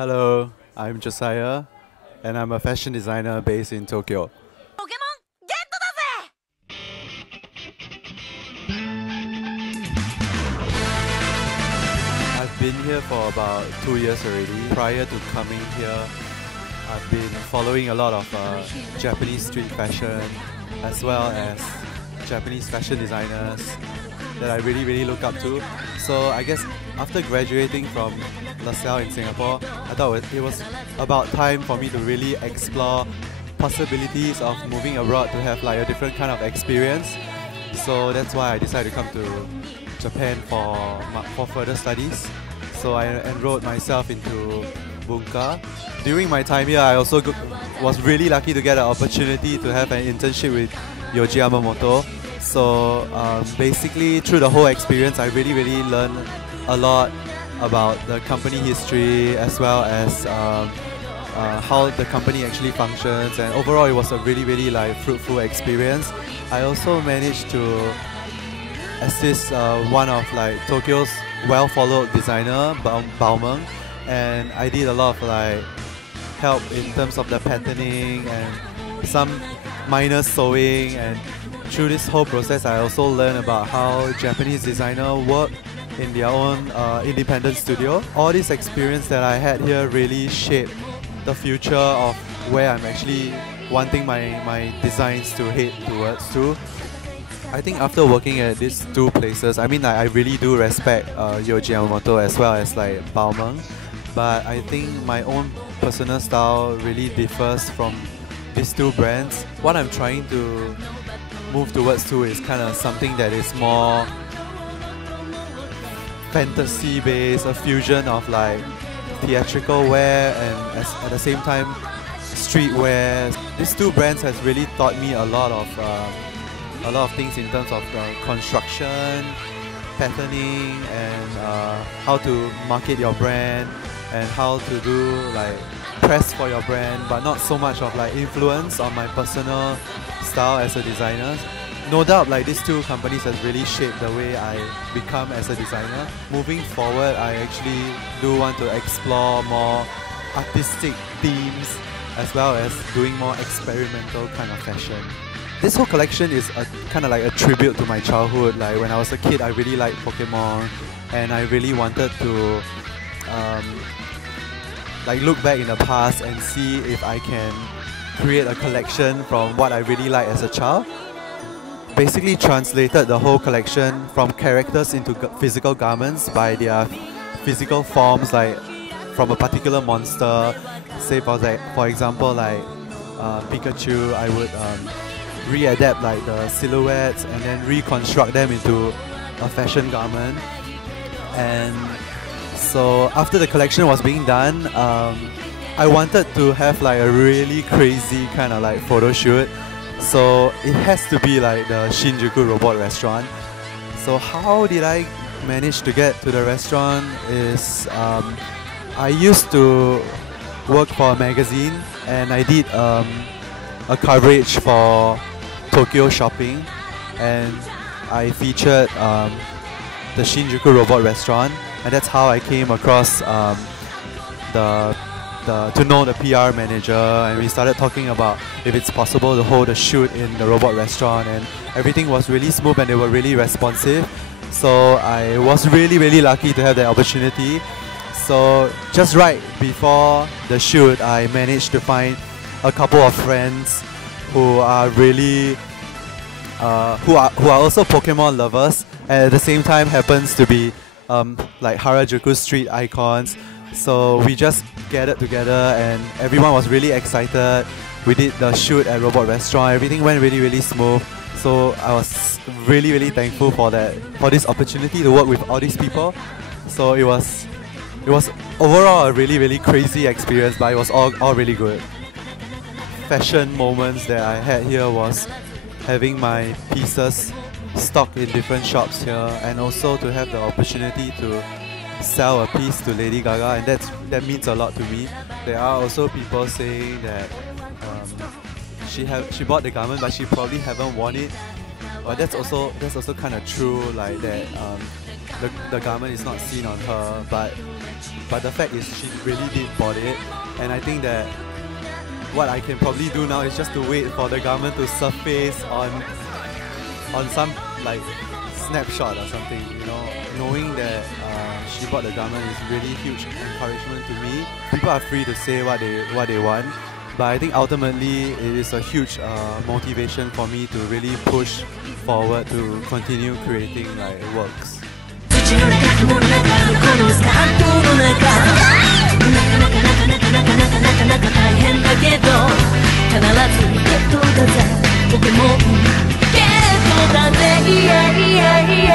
Hello, I'm Josiah, and I'm a fashion designer based in Tokyo. I've been here for about 2 years already. Prior to coming here, I've been following a lot of Japanese street fashion as well as Japanese fashion designers that I really look up to. So I guess after graduating from LaSalle in Singapore, I thought it was about time for me to really explore possibilities of moving abroad to have like a different kind of experience. So that's why I decided to come to Japan for further studies. So I enrolled myself into Bunka. During my time here, I also was really lucky to get an opportunity to have an internship with Yohji Yamamoto. So basically through the whole experience, I really learned a lot about the company history as well as how the company actually functions, and overall it was a really like fruitful experience. I also managed to assist one of like Tokyo's well-followed designer, Baumeng, and I did a lot of like help in terms of the patterning and some minor sewing, and through this whole process I also learned about how Japanese designers work in their own independent studio. All this experience that I had here really shaped the future of where I'm actually wanting my designs to head towards to. I think after working at these two places, I mean, I really do respect Yohji Yamamoto as well as like Baumeng, but I think my own personal style really differs from these two brands. What I'm trying to move towards to is kind of something that is more fantasy based, a fusion of like theatrical wear and at the same time streetwear. These two brands has really taught me a lot of things in terms of construction, patterning, and how to market your brand and how to do like press for your brand, but not so much of like influence on my personal style as a designer. No doubt like these two companies has really shaped the way I become as a designer. Moving forward, I actually do want to explore more artistic themes as well as doing more experimental kind of fashion. This whole collection is kind of like a tribute to my childhood. Like when I was a kid, I really liked Pokemon, and I really wanted to like look back in the past and see if I can create a collection from what I really liked as a child. Basically translated the whole collection from characters into physical garments by their physical forms, like from a particular monster. Say for example like Pikachu, I would readapt like the silhouettes and then reconstruct them into a fashion garment. And so after the collection was being done, I wanted to have like a really crazy kind of like photo shoot. So it has to be like the Shinjuku Robot Restaurant. So how did I manage to get to the restaurant is I used to work for a magazine, and I did a coverage for Tokyo shopping, and I featured the Shinjuku Robot Restaurant, and that's how I came across to know the PR manager, and we started talking about if it's possible to hold a shoot in the robot restaurant, and everything was really smooth and they were really responsive. So I was really lucky to have that opportunity. So just right before the shoot, I managed to find a couple of friends who are really who are also Pokemon lovers, and at the same time happens to be like Harajuku street icons. So we just gathered together and everyone was really excited. We did the shoot at Robot Restaurant. Everything went really smooth. So I was really thankful for this opportunity to work with all these people. So it was overall a really crazy experience, but it was all really good. Fashion moments that I had here was having my pieces stocked in different shops here, and also to have the opportunity to sell a piece to Lady Gaga, and that means a lot to me. There are also people saying that she bought the garment but she probably haven't worn it But that's also kind of true, like that the garment is not seen on her, but the fact is she really did bought it, and I think that what I can probably do now is just to wait for the garment to surface on some like snapshot or something, you know. Knowing that she bought the garment is really huge encouragement to me. People are free to say what they want, but I think ultimately it is a huge motivation for me to really push forward to continue creating like works. Yeah.